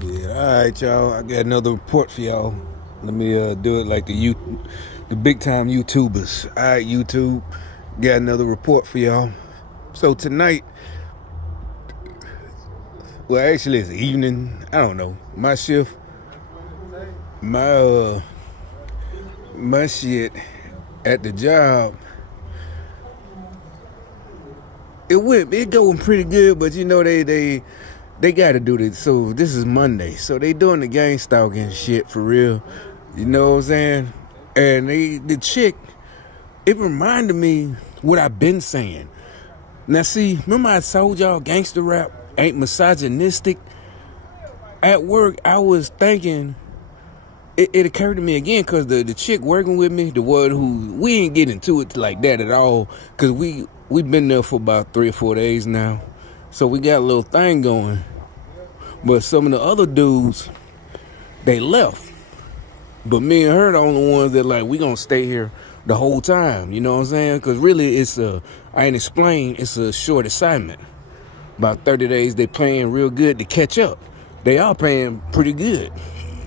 Shit, alright, y'all. I got another report for y'all. Let me do it like the big time YouTubers. Alright, YouTube, got another report for y'all. So tonight, well, actually it's evening. I don't know. My shift, my shit at the job, it going pretty good, but you know they got to do this. So this is Monday, so they doing the gang stalking shit for real. You know what I'm saying? And the chick, it reminded me what I've been saying. Now see, remember I told y'all gangster rap ain't misogynistic? At work, I was thinking, it occurred to me again, because the chick working with me, the one who, we ain't getting into it like that at all, because we've been there for about 3 or 4 days now. So we got a little thing going. But some of the other dudes, they left. But me and her the only ones that like, we gonna stay here the whole time. You know what I'm saying? Because really, I ain't explained, it's a short assignment. About 30 days, they playing real good to catch up. They are playing pretty good.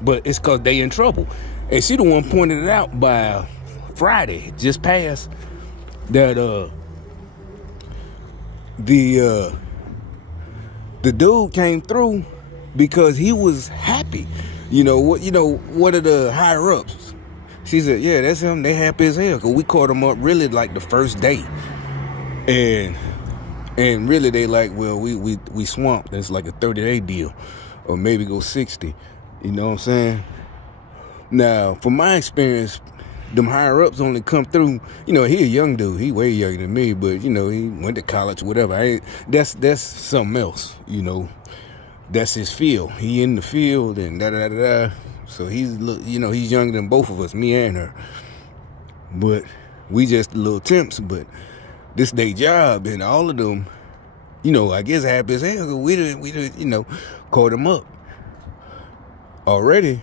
But it's because they in trouble. And she the one pointed it out by Friday, just passed, that the dude came through because he was happy. You know what are the higher ups? She said, yeah, that's him. They happy as hell, because we caught him up really like the first day. And really they like, well, we swamped. It's like a 30-day deal, or maybe go 60. You know what I'm saying? Now, from my experience, them higher ups only come through. You know, he a young dude. He way younger than me, but you know, he went to college, whatever. That's something else. You know, that's his field. He in the field and da da da da. So he's younger than both of us, me and her. But we just little temps. But this day job, and all of them, you know, I guess happy as hell. We did, caught him up already.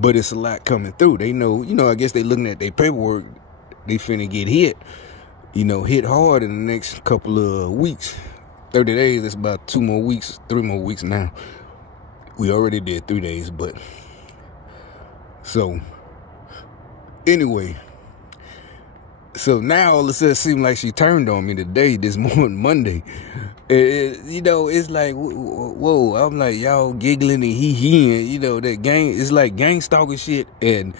But it's a lot coming through. They know, I guess they looking at their paperwork. They finna get hit, hit hard in the next couple of weeks. 30 days, that's about 2 more weeks, 3 more weeks now. We already did 3 days, but. So, anyway. So now all of a sudden it seems like she turned on me today, this morning, Monday. It's like, whoa, I'm like, y'all giggling and hee-heeing, that gang, it's like gang stalking shit and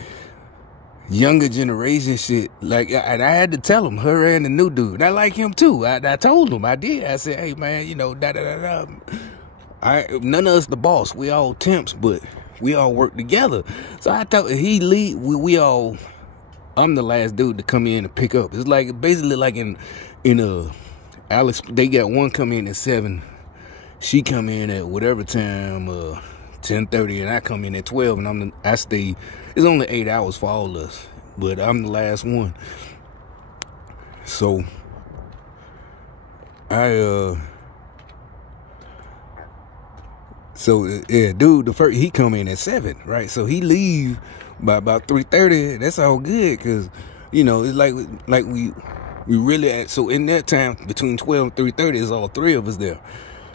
younger generation shit. Like, and I had to tell him, her and the new dude. I like him too. I told him, I did. I said, hey man, da-da-da-da. None of us the boss. We all temps, but we all work together. So I thought he lead, we all, I'm the last dude to come in and pick up. It's like, basically like in Alex, they got one come in at 7. She come in at whatever time, 10:30, and I come in at 12, and I stay. It's only 8 hours for all of us, but I'm the last one. So dude, the first, he come in at 7, right? So he leave by about 3:30. That's all good, cause it's like we really so in that time between 12 and 3:30 is all 3 of us there.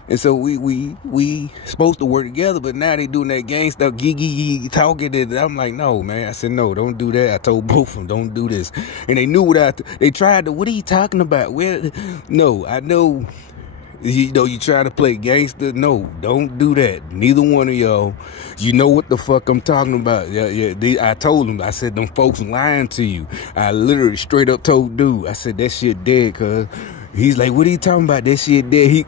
And so we supposed to work together, but now they doing that gang stuff, gee talking, and I'm like, no, man. I said, no, don't do that. I told both of them, don't do this. And they knew they tried to, what are you talking about? No, I know, you try to play gangster. No, don't do that. Neither one of y'all, you know what the fuck I'm talking about. Yeah. I told them, I said, them folks lying to you. I literally straight up told dude, I said, that shit dead, cuz. He's like, what are you talking about? That shit dead.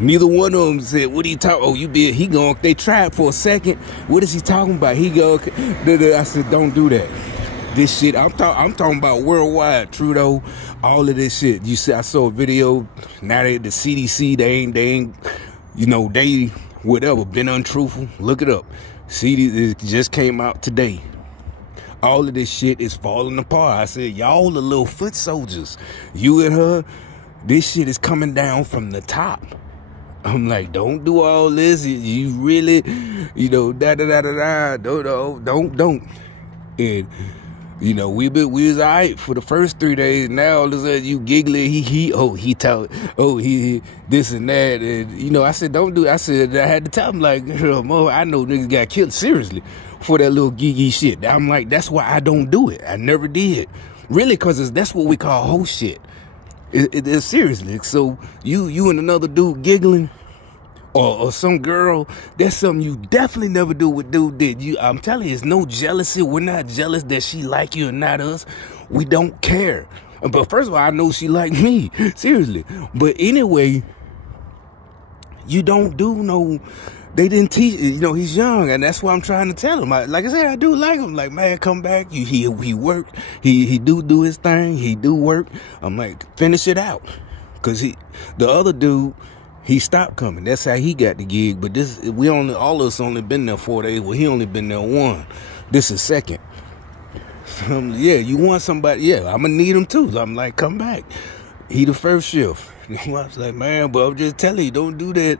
Neither one of them said, what are you talking? Oh, they tried for a second. What is he talking about? I said, don't do that. This shit, I'm talking about worldwide, Trudeau, all of this shit. You see, I saw a video. Now the CDC, they ain't, they whatever, been untruthful. Look it up. CDC, it just came out today. All of this shit is falling apart. I said, y'all the little foot soldiers. You and her, this shit is coming down from the top. I'm like, don't do all this. You really, da-da-da-da-da. Don't. And You know, we was all right for the first 3 days. Now all of a sudden you giggling, he talk, he this and that, and you know, I said don't do it. I said I had to tell him like, Mo, I know niggas got killed seriously for that little gigi shit. I'm like, that's why I don't do it. I never did, really, cause that's what we call hoe shit. It is seriously. So you and another dude giggling. Or some girl, that's something you definitely never do with dude did. I'm telling you, it's no jealousy. We're not jealous that she like you and not us. We don't care. But first of all, I know she like me. Seriously. But anyway, you don't do no, they didn't teach, you know, he's young, and that's what I'm trying to tell him. Like I said, I do like him. Like, man, come back. He work. He do his thing. He do work. I'm like, finish it out. Cause the other dude, he stopped coming. That's how he got the gig. But all of us only been there 4 days. Well, he only been there 1. This is second. Yeah, you want somebody. Yeah, I'm going to need him too. So I'm like, come back. He the first shift. I was like, man, but I'm just telling you, don't do that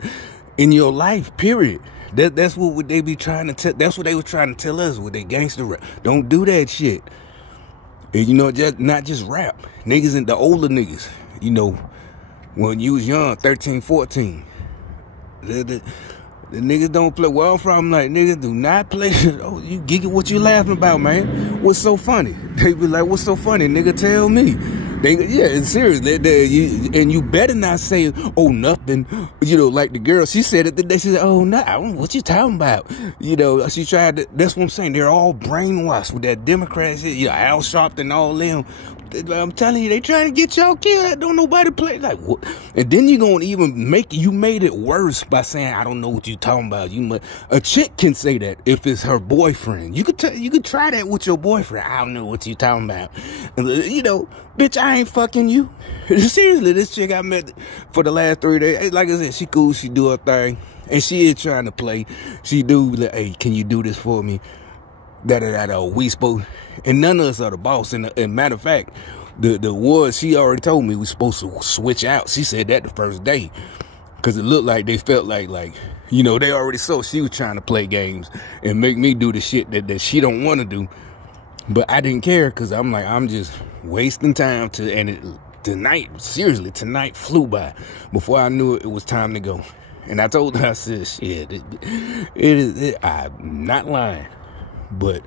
in your life, period. That's what they be trying to tell. That's what they were trying to tell us with their gangster rap. Don't do that shit. And, you know, not just rap. Niggas and the older niggas, you know, when you was young, 13, 14, the niggas don't play. Where I'm from, like, niggas do not play. Oh, you geeky, what you laughing about, man? What's so funny? They be like, what's so funny? Nigga, tell me. Yeah, it's serious. And you better not say, oh, nothing. You know, like the girl, she said it the day. She said, oh, no, what you talking about? You know, she tried to, that's what I'm saying. They're all brainwashed with that Democrat shit. You know, Al Sharpton, all them. I'm telling you, they trying to get y'all killed. Don't nobody play. Like, what? And then you gonna even you made it worse by saying, I don't know what you talking about. A chick can say that if it's her boyfriend. You could try that with your boyfriend. I don't know what you talking about. You know, bitch, I ain't fucking you. Seriously, this chick I met for the last 3 days, like I said, she cool, she do her thing, and she is trying to play. She do, like, hey, can you do this for me? We spoke, and none of us are the boss. And matter of fact, the word, she already told me we supposed to switch out. She said that the first day, because it looked like they felt like, you know, they already saw she was trying to play games and make me do the shit that she don't want to do. But I didn't care, because I'm like, I'm just wasting time tonight flew by. Before I knew it, it was time to go. And I told her, I said, shit, I'm not lying. But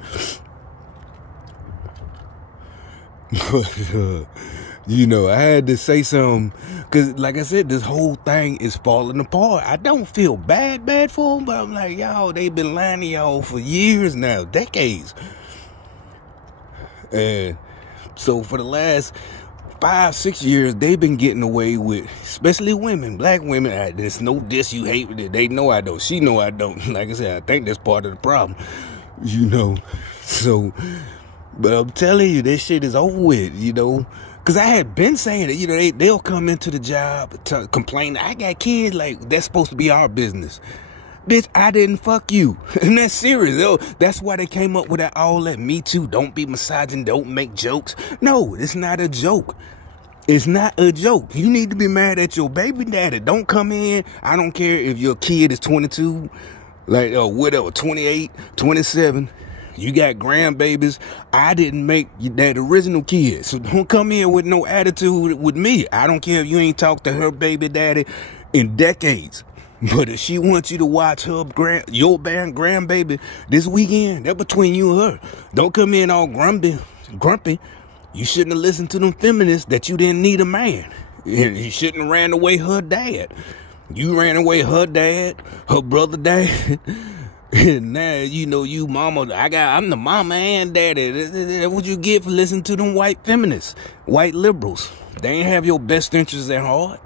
you know, I had to say something, because like I said, this whole thing is falling apart. I don't feel bad for them, but I'm like, y'all, they've been lying to y'all for years now, decades. And so for the last 5-6 years, they've been getting away with, especially women, black women. There's no diss, you hate it. They know I don't. She know I don't. Like I said, I think that's part of the problem. You know, so, but I'm telling you, this shit is over with, you know, because I had been saying it, you know, they'll come into the job to complain, I got kids, like, that's supposed to be our business. Bitch, I didn't fuck you. And that's serious. That's why they came up with all that Me Too, don't be misogynist, don't make jokes. No, it's not a joke. It's not a joke. You need to be mad at your baby daddy. Don't come in. I don't care if your kid is 22, like, whatever, 28, 27, you got grandbabies. I didn't make that original kid. So don't come in with no attitude with me. I don't care if you ain't talked to her baby daddy in decades. But if she wants you to watch your grandbaby this weekend, that's between you and her. Don't come in all grumpy. You shouldn't have listened to them feminists that you didn't need a man. You shouldn't have ran away her dad. You ran away her dad, her brother dad. And now, you know, you mama, I'm the mama and daddy. That's what you get for listening to them white feminists, white liberals. They ain't have your best interests at heart.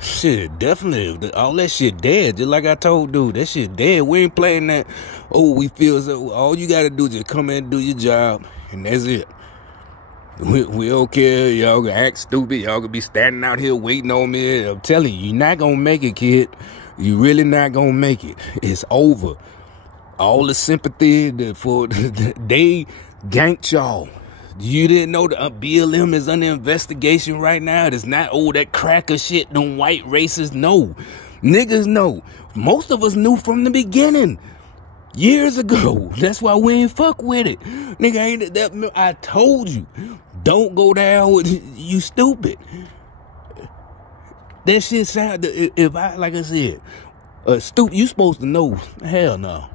Shit, definitely. All that shit dead. Just like I told dude, that shit dead. We ain't playing that. Oh, we feel so. All you gotta do is just come in and do your job, and that's it. We don't care. Y'all gonna act stupid. Y'all gonna be standing out here waiting on me. I'm telling you, you're not gonna make it, kid. You really not gonna make it. It's over. All the sympathy they ganked y'all. You didn't know the BLM is under investigation right now. It's not, that cracker shit, them white racists. No. Niggas know. Most of us knew from the beginning. Years ago. That's why we ain't fuck with it. Nigga, ain't that I told you. Don't go down with you stupid. That shit sound, if I, like I said, stupid, you supposed to know. Hell no.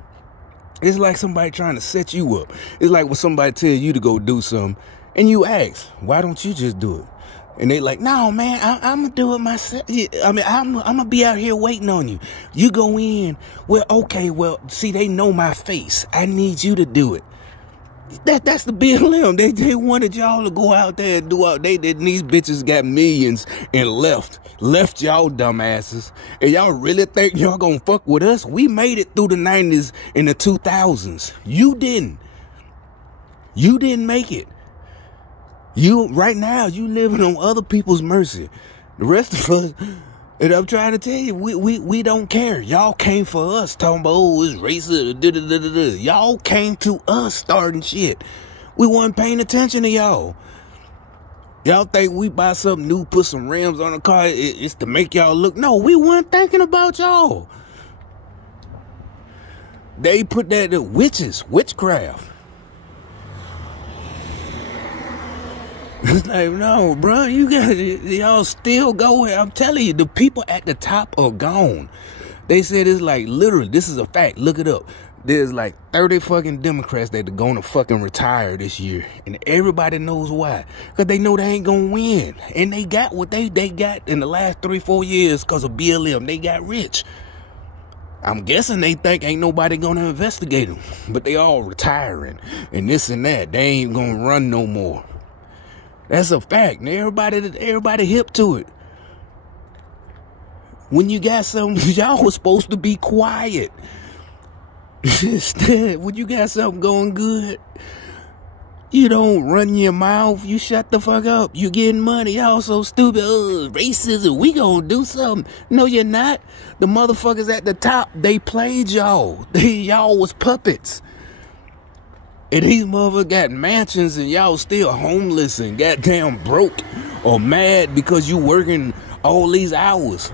It's like somebody trying to set you up. It's like when somebody tell you to go do something and you ask, why don't you just do it? And they like, no, man, I'm going to do it myself. I mean, I'm going to be out here waiting on you. You go in. Well, okay, well, see, they know my face. I need you to do it. That's the BLM. They wanted y'all to go out there and do all these bitches got millions and left y'all dumbasses. And y'all really think y'all gonna fuck with us? We made it through the 90s and the 2000s. You didn't make it. Right now, you living on other people's mercy. The rest of us, and I'm trying to tell you, we don't care. Y'all came for us, talking about, oh, it's racist. Y'all came to us starting shit. We wasn't paying attention to y'all. Y'all think we buy something new, put some rims on the car, it's to make y'all look. No, we weren't thinking about y'all. They put that in witchcraft. It's like, no, bro, y'all still going. I'm telling you, the people at the top are gone. They said it's like, literally, this is a fact. Look it up. There's like 30 fucking Democrats that are going to fucking retire this year. And everybody knows why. Because they know they ain't going to win. And they got what they got in the last 3-4 years because of BLM. They got rich. I'm guessing they think ain't nobody going to investigate them. But they all retiring. And this and that. They ain't going to run no more. That's a fact. Everybody hip to it. When you got something, y'all was supposed to be quiet. When you got something going good, you don't run your mouth. You shut the fuck up. You getting money. Y'all so stupid. Racism. We gonna do something. No, you're not. The motherfuckers at the top, they played y'all. Y'all was puppets. And these motherfuckers got mansions and y'all still homeless and goddamn broke or mad because you working all these hours.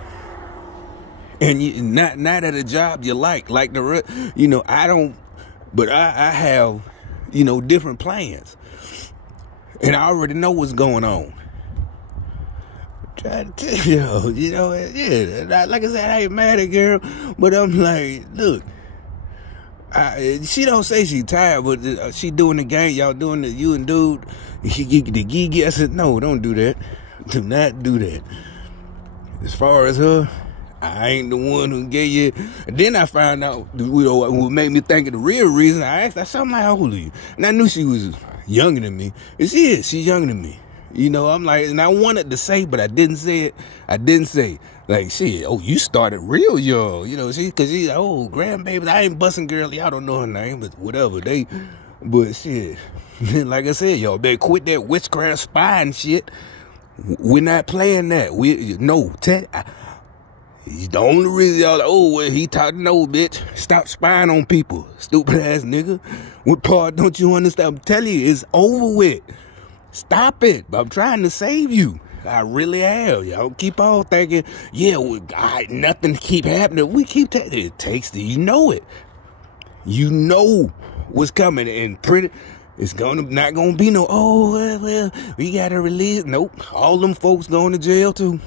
And you not at a job you like the, you know, I don't, but I have, you know, different plans. And I already know what's going on. I'm trying to tell you know, yeah, like I said, I ain't mad at girl, but I'm like, look. She don't say she tired, but she doing the game. Y'all doing the you and dude. She get the gigi. I said, no, don't do that. Do not do that. As far as her, I ain't the one who gave you. And then I found out, you know, what made me think of the real reason. I asked, I said, I'm like, how old are you? And I knew she was younger than me. And she is. She's younger than me. You know, I'm like, and I wanted to say, but I didn't say it. I didn't say, like, shit, oh, you started real young. You know, cause she's, oh, grandbaby. I ain't busting girl. Y'all don't know her name, but whatever. But shit, like I said, y'all better quit that witchcraft spying shit. We're not playing that. The only reason y'all like, oh, well, he talking no, bitch. Stop spying on people. Stupid ass nigga. What part don't you understand? I'm telling you, it's over with. Stop it. I'm trying to save you. I really am. Y'all keep on thinking, yeah, nothing keep happening. We keep it takes to, you know it. You know what's coming, and it's not gonna be no, oh, well, we gotta release. Nope. All them folks going to jail too.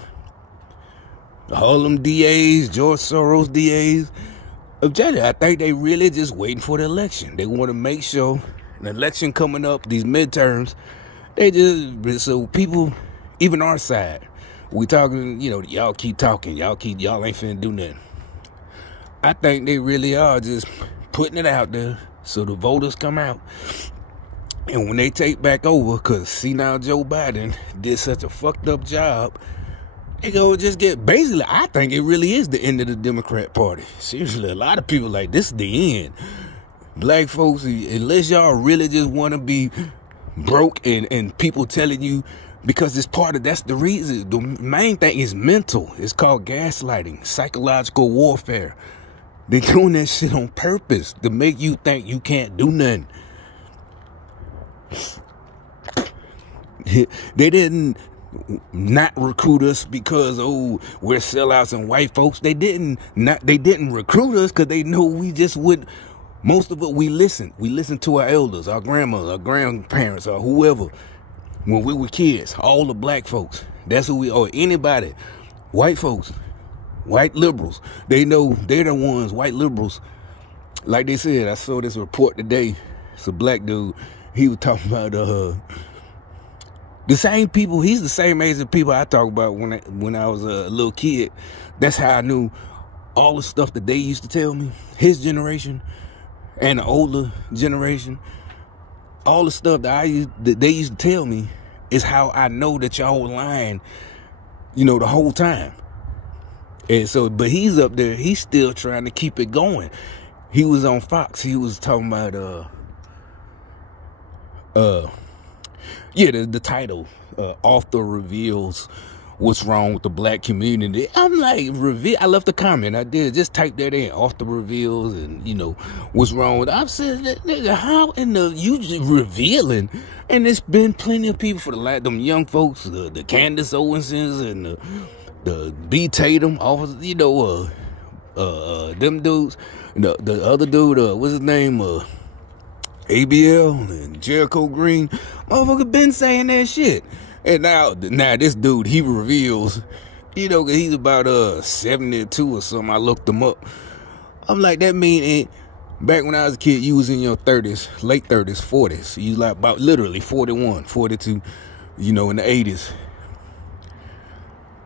All them DAs, George Soros DAs. I'm telling you, I think they really just waiting for the election. They want to make sure an election coming up, these midterms, they just, so people, even our side, we talking, you know, y'all keep talking, y'all ain't finna do nothing. I think they really are just putting it out there so the voters come out. And when they take back over, because see now Joe Biden did such a fucked up job, they go just get, basically, I think it really is the end of the Democrat Party. Seriously, a lot of people like, this is the end. Black folks, unless y'all really just want to be broke and people telling you, because it's part of, that's the reason. The main thing is mental. It's called gaslighting, psychological warfare. They're doing that shit on purpose to make you think you can't do nothing. They didn't not recruit us because, oh, we're sellouts and white folks. They didn't recruit us because they know we just would. Most of it, we listen. We listen to our elders, our grandmothers, our grandparents, or whoever. When we were kids, all the black folks, that's who we are. Anybody, white folks, white liberals, they know they're the ones, white liberals. Like they said, I saw this report today. It's a black dude. He was talking about the same people. He's the same age as people I talk about when I was a little kid. That's how I knew all the stuff that they used to tell me. His generation and the older generation, all the stuff that they used to tell me is how I know that y'all were lying, the whole time. And so, but he's up there. He's still trying to keep it going. He was on Fox. He was talking about the title, author reveals what's wrong with the black community. I'm like, I left a comment. I did just type that in, author reveals, and what's wrong with it. I said, nigga, how in the usually revealing? And there's been plenty of people for them young folks, the Candace Owensons and the B Tatum, them dudes, the other dude, what's his name, ABL and Jericho Green, motherfucker been saying that shit. And now this dude, he reveals, cause he's about 72 or something. I looked him up. I'm like, that mean back when I was a kid, you was in your 30s, late 30s, 40s. You like about literally 41, 42, in the 80s.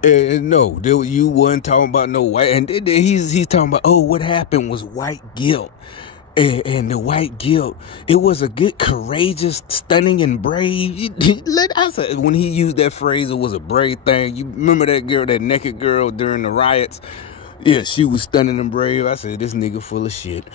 And no, you wasn't talking about no white. And he's talking about, what happened was white guilt. And the white guilt, it was a good, courageous, stunning, and brave. I said, when he used that phrase, it was a brave thing. You remember that girl, that naked girl during the riots? Yeah, she was stunning and brave. I said, this nigga full of shit.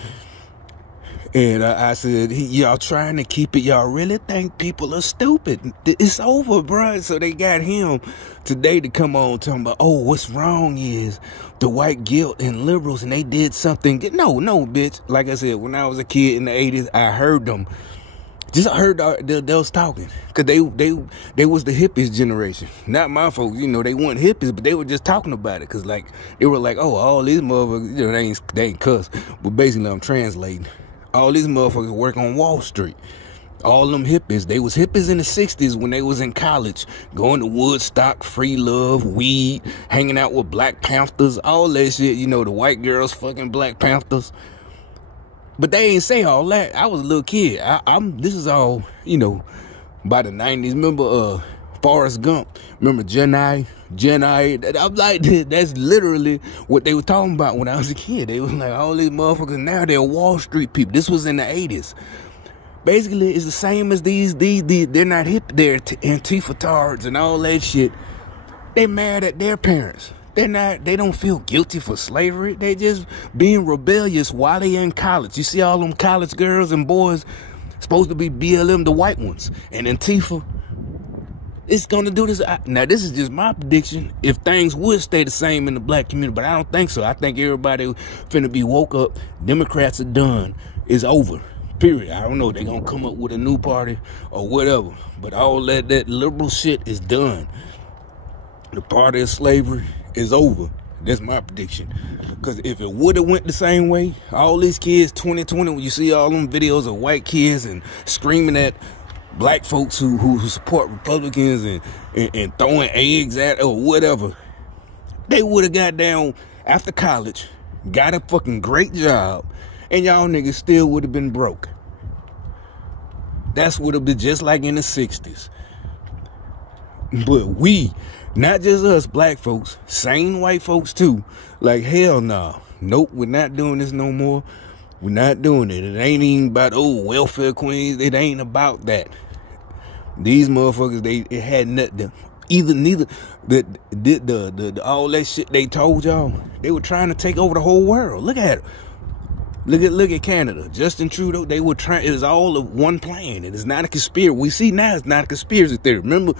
And I said, y'all trying to keep it. Y'all really think people are stupid? It's over, bro. So they got him today to come on talking about, what's wrong is the white guilt and liberals, and they did something. No, bitch. Like I said, when I was a kid in the 80s, I heard them. Just heard they was talking. Because they was the hippies generation. Not my folks. They weren't hippies, but they were just talking about it. Because, they were like, all these motherfuckers, they ain't cuss. But basically, I'm translating. All these motherfuckers work on Wall Street. All them hippies, they was hippies in the 60s when they was in college, going to Woodstock, free love, weed, hanging out with Black Panthers, all that shit, the white girls fucking Black Panthers. But they ain't say all that. I was a little kid. This is all, by the 90s. Remember Forrest Gump? Remember Jenai? I'm like, that's literally what they were talking about when I was a kid. They was like, all these motherfuckers now, they're Wall Street people. This was in the 80s. Basically, it's the same as these they're not hip, they're Antifa tards and all that shit. They mad at their parents. They don't feel guilty for slavery. They just being rebellious while they in college. You see all them college girls and boys supposed to be BLM, the white ones, and Antifa. It's gonna do this. Now, this is just my prediction. If things would stay the same in the black community, but I don't think so. I think everybody finna be woke up. Democrats are done. It's over. Period. I don't know. They're gonna come up with a new party or whatever. But all that liberal shit is done. The party of slavery is over. That's my prediction. Because if it would have went the same way, all these kids, 2020, when you see all them videos of white kids and screaming at black folks who support Republicans and throwing eggs at or whatever, they would have got down after college, got a fucking great job, and y'all niggas still would have been broke. That's what it would be just like in the 60s. But we, not just us black folks, sane white folks too, like, hell no. Nope, we're not doing this no more. We're not doing it. It ain't even about, welfare queens. It ain't about that. These motherfuckers, it had nothing. Neither the all that shit they told y'all. They were trying to take over the whole world. Look at it. Look at Canada. Justin Trudeau. They were trying. It was all of one plan. It is not a conspiracy. We see now it's not a conspiracy theory. Remember,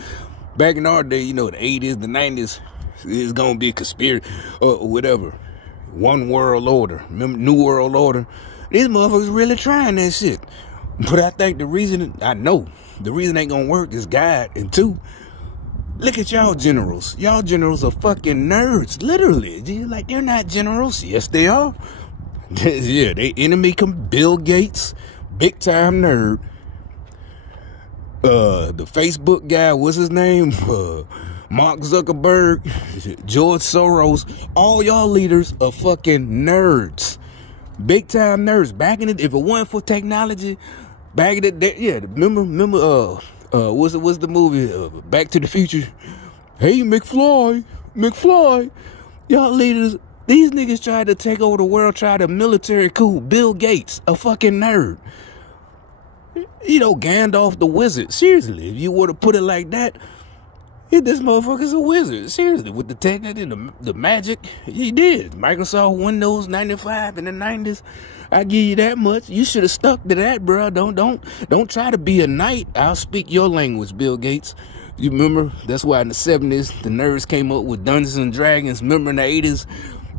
back in our day, the 80s, the 90s, it's gonna be a conspiracy or whatever. One world order. Remember, New World Order. These motherfuckers really trying that shit. But I think the reason ain't gonna work is God. And two, look at y'all generals. Y'all generals are fucking nerds, literally. Like, they're not generals. Yes, they are. Yeah, they enemy Bill Gates, big time nerd. The Facebook guy, what's his name? Mark Zuckerberg, George Soros, all y'all leaders are fucking nerds. Big time nerds. Back in it, if it wasn't for technology, back in the day, yeah, remember, what's the movie? Back to the Future. Hey, McFly, y'all leaders, these niggas tried to take over the world, tried a military coup. Bill Gates, a fucking nerd. You know, Gandalf the wizard. Seriously, if you were to put it like that, this motherfucker's a wizard. Seriously, with the technique and the magic, he did. Microsoft Windows 95 in the 90s. I give you that much. You should have stuck to that, bro. Don't try to be a knight. I'll speak your language, Bill Gates. You remember? That's why in the 70s, the nerds came up with Dungeons and Dragons. Remember in the 80s?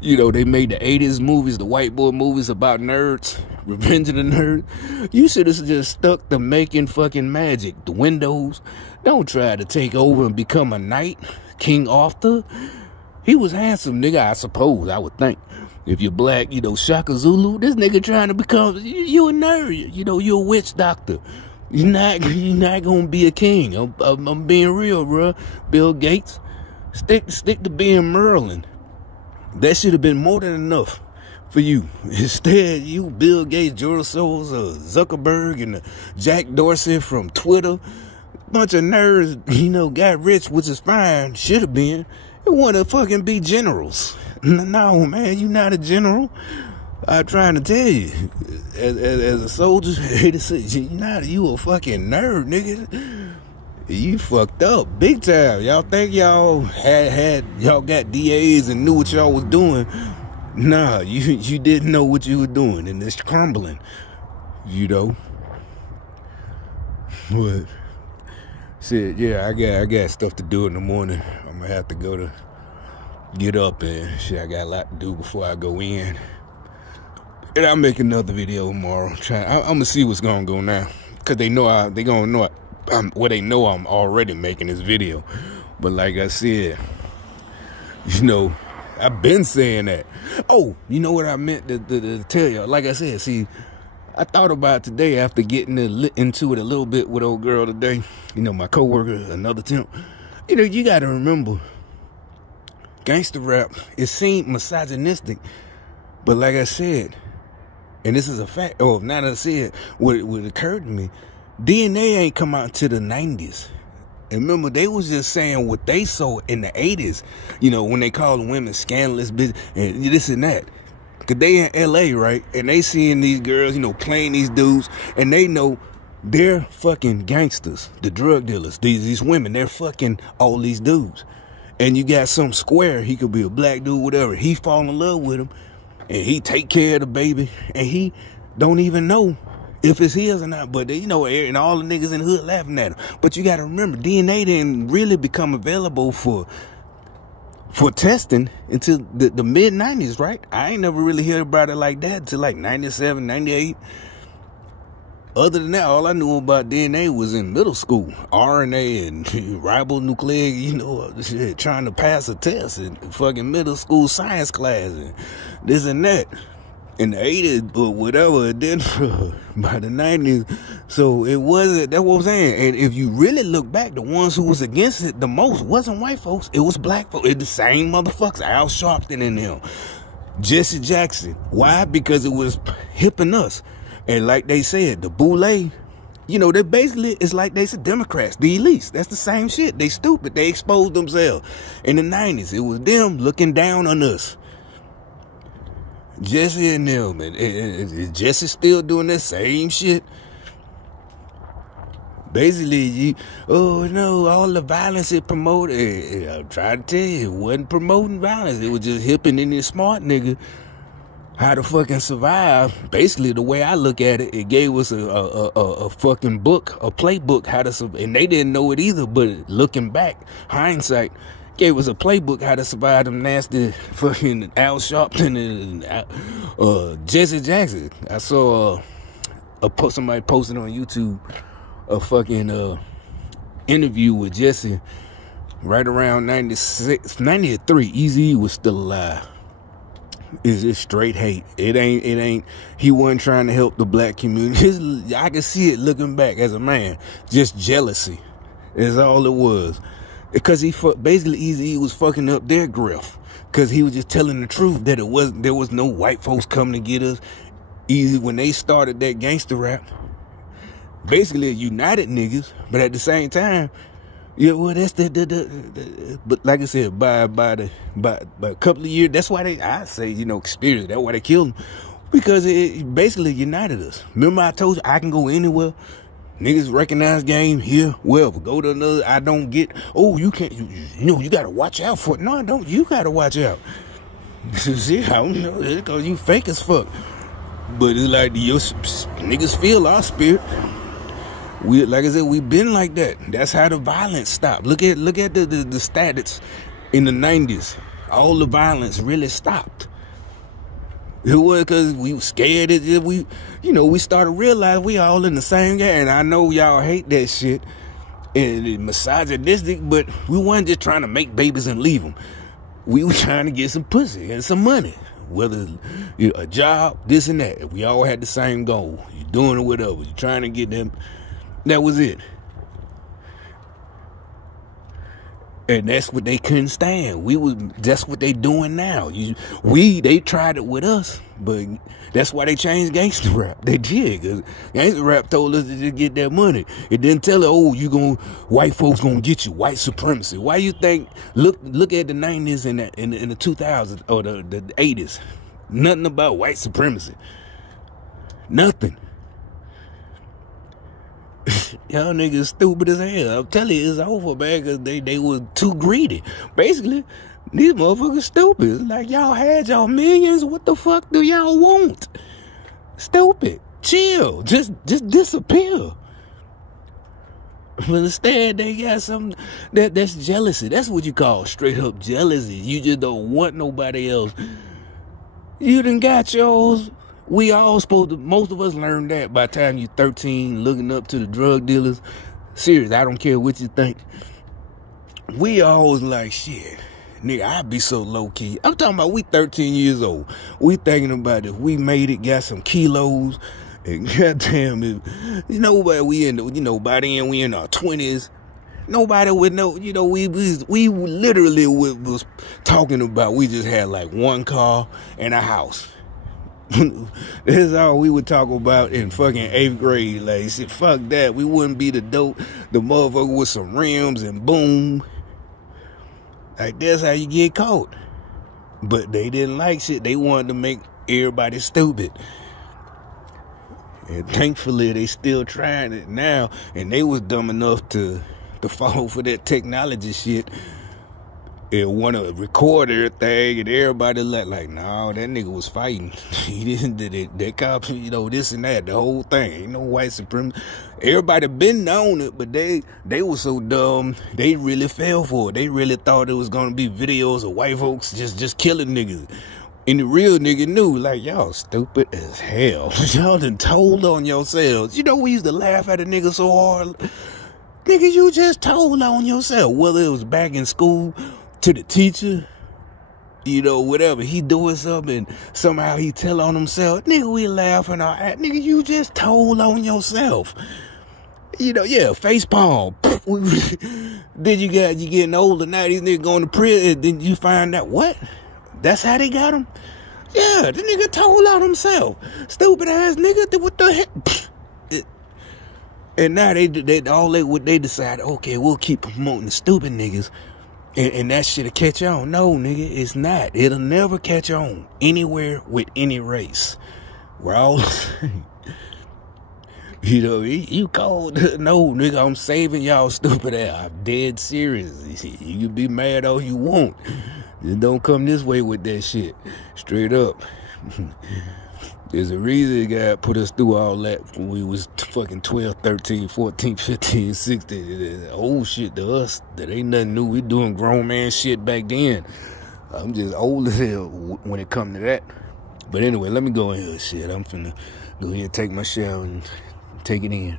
You know, they made the 80s movies, the white boy movies about nerds. Revenge of the Nerd. You should have just stuck to making fucking magic. The Windows. Don't try to take over and become a knight. King Arthur. He was handsome, nigga, I suppose, I would think. If you're black, you know, Shaka Zulu. This nigga trying to become, you a nerd. You know, you're a witch doctor. You're not gonna be a king. I'm being real, bro. Bill Gates. Stick to being Merlin. That should have been more than enough for you. Instead, you, Bill Gates, George Soros, Zuckerberg, and Jack Dorsey from Twitter, bunch of nerds, you know, got rich, which is fine, should have been. They want to fucking be generals. No, man, you not a general. I'm trying to tell you, as a soldier, you a fucking nerd, nigga. You fucked up big time. Y'all think y'all y'all got DAs and knew what y'all was doing. Nah, you didn't know what you were doing, and it's crumbling, you know. But shit, yeah, I got stuff to do in the morning. I'm gonna have to get up and shit. I got a lot to do before I go in, and I'll make another video tomorrow. I'm gonna see what's gonna go now, cause they gonna know they know I'm already making this video. But like I said, you know, I've been saying that. Oh, you know what I meant to tell y'all? Like I said, see, I thought about today after getting into it a little bit with old girl today. You know, my coworker, another temp. You know, you got to remember, gangster rap, it seemed misogynistic. But like I said, and this is a fact, now that I said, what occurred to me, DNA ain't come out until the 90s. And remember, they was just saying what they saw in the 80s, you know, when they called women scandalous bitch and this and that. Cause they in LA, right? And they seeing these girls, you know, playing these dudes, and they know they're fucking gangsters, the drug dealers, these women, they're fucking all these dudes. And you got some square, he could be a black dude, whatever. He fall in love with him, and he take care of the baby, and he don't even know if it's his or not, but you know, and all the niggas in the hood laughing at him. But you gotta remember, DNA didn't really become available for testing until the mid-90s, right? I ain't never really heard about it like that until like 97, 98. Other than that, all I knew about DNA was in middle school. RNA and ribonucleic, you know, shit, trying to pass a test in fucking middle school science class and this and that. In the 80s, but whatever, then by the 90s. So it wasn't, that's what I'm saying. And if you really look back, the ones who was against it the most wasn't white folks, it was black folks. It the same motherfuckers, Al Sharpton and them, Jesse Jackson. Why? Because it was hipping us. And like they said, the boule, you know, they basically, it's like they said, Democrats, the elites. That's the same shit. They stupid. They exposed themselves. In the 90s, it was them looking down on us. Jesse and them, and Jesse's still doing that same shit. Basically, all the violence it promoted. I'm trying to tell you, it wasn't promoting violence. It was just hipping any smart nigga how to fucking survive. Basically, the way I look at it, it gave us a fucking book, a playbook how to survive. And they didn't know it either, but looking back, hindsight, gave us a playbook how to survive them nasty fucking Al Sharpton and Jesse Jackson. I saw somebody posted on YouTube a fucking interview with Jesse right around 96, 93. Eazy was still alive. is just straight hate. It ain't, he wasn't trying to help the black community. I can see it looking back as a man. Just jealousy is all it was. Because basically Eazy-E was fucking up their grift. Because he was just telling the truth that there was no white folks coming to get us. Easy, when they started that gangster rap, basically united niggas, but at the same time, yeah, well, that's but like I said, by a couple of years, that's why I say, experience, that's why they killed him, because it basically united us. Remember I told you, I can go anywhere, niggas recognize game here, wherever, go to another, I don't get, oh, you can't, you gotta watch out for it. No, I don't, you gotta watch out. See, I don't know, because you fake as fuck. But it's like your niggas feel our spirit. We, like I said, we've been like that. That's how the violence stopped. Look at the stats in the 90s. All the violence really stopped. It was because we were scared. We started realizing we all in the same game. And I know y'all hate that shit and misogynistic, but we weren't just trying to make babies and leave them. We were trying to get some pussy and some money. Whether a job, this and that. We all had the same goal. You're doing it, whatever. You're trying to get them. That was it. And that's what they couldn't stand. That's what they doing now. They tried it with us, but that's why they changed gangster rap. They did, because gangster rap told us to just get that money. It didn't tell it, white folks gonna get you, white supremacy. Why you think, look at the 90s and in the 2000s, or the 80s. Nothing about white supremacy. Nothing. Y'all niggas stupid as hell. I'm telling you, it's over, man, because they was too greedy. Basically, these motherfuckers stupid. It's like, y'all had y'all millions. What the fuck do y'all want? Stupid. Chill. Just disappear. But instead, they got something that's jealousy. That's what you call straight up jealousy. You just don't want nobody else. You done got yours. We all most of us learned that by the time you're 13, looking up to the drug dealers. Serious, I don't care what you think. We always like, shit, nigga, I'd be so low-key. I'm talking about we 13 years old. We thinking about if we made it, got some kilos, and goddamn, by then we in our 20s. Nobody would know, we literally was talking about, we just had like one car and a house. That's all we would talk about in fucking 8th grade. Like, shit, fuck that. We wouldn't be the motherfucker with some rims and boom. Like, that's how you get caught. But they didn't like shit. They wanted to make everybody stupid. And thankfully, they still trying it now. And they was dumb enough to fall for that technology shit. And want to record everything, and everybody like, no, that nigga was fighting. He didn't did it. That cop, this and that, the whole thing. Ain't no white supremacy. Everybody been on it, but they were so dumb. They really fell for it. They really thought it was gonna be videos of white folks just killing niggas. And the real nigga knew, like, y'all stupid as hell. Y'all done told on yourselves. We used to laugh at a nigga so hard. Nigga, you just told on yourself. Whether it was back in school, to the teacher, whatever, he doing something, somehow he tell on himself, nigga, we laughing our ass, nigga, you just told on yourself. Face palm. Then you getting older now, these niggas going to prison, then you find out, what? That's how they got him? Yeah, the nigga told on himself. Stupid ass nigga, what the heck? And now they decide, okay, we'll keep promoting the stupid niggas. And that shit'll catch on. No, nigga, it's not. It'll never catch on anywhere with any race. We're all, you called. No, nigga, I'm saving y'all stupid ass. I'm dead serious. You can be mad all you want. Just don't come this way with that shit. Straight up. There's a reason God put us through all that when we was fucking 12, 13, 14, 15, 16. Old shit to us. That ain't nothing new. We doing grown man shit back then. I'm just old as hell when it come to that. But anyway, let me go in here. Shit, I'm finna go ahead and take my shower and take it in.